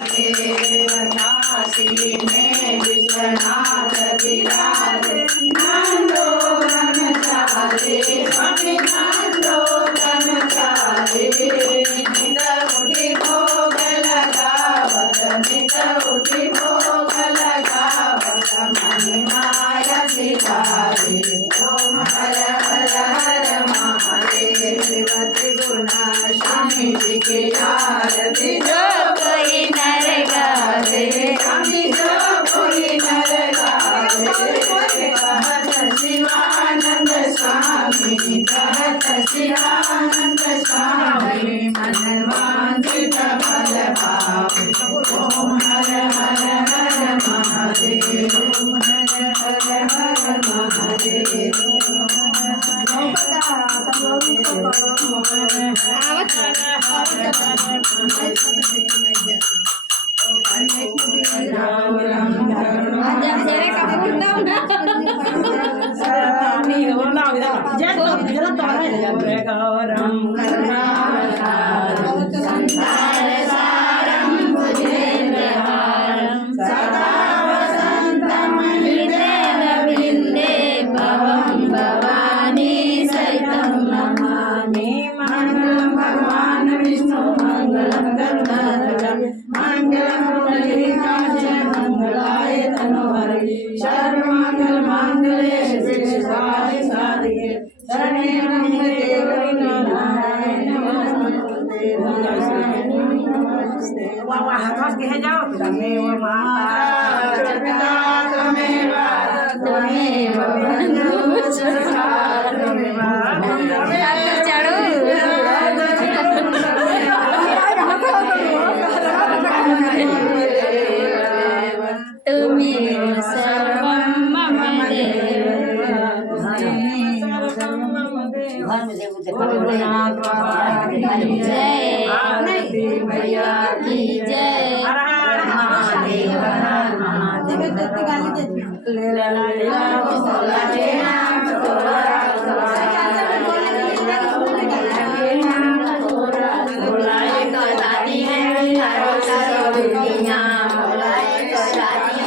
काशी में विश्वनाथ विराजे नंदो ब्रह्मचारी स्वामी नंदो ब्रह्मचारी नित उठी भोग लगावत नित उठी भोग लगावत महिमाया सिधारी ओम हर हर हर महादेव त्रिगुणा स्वामी जी की आरती जो कोई नर गावे स्वामी जो कोई नर गावे कहत शिवानंद स्वामी कहत शिवानंद स्वामी मन वांछित फल पावे ओम हर हर हर महादेव ओम हर हर हर महादेव जय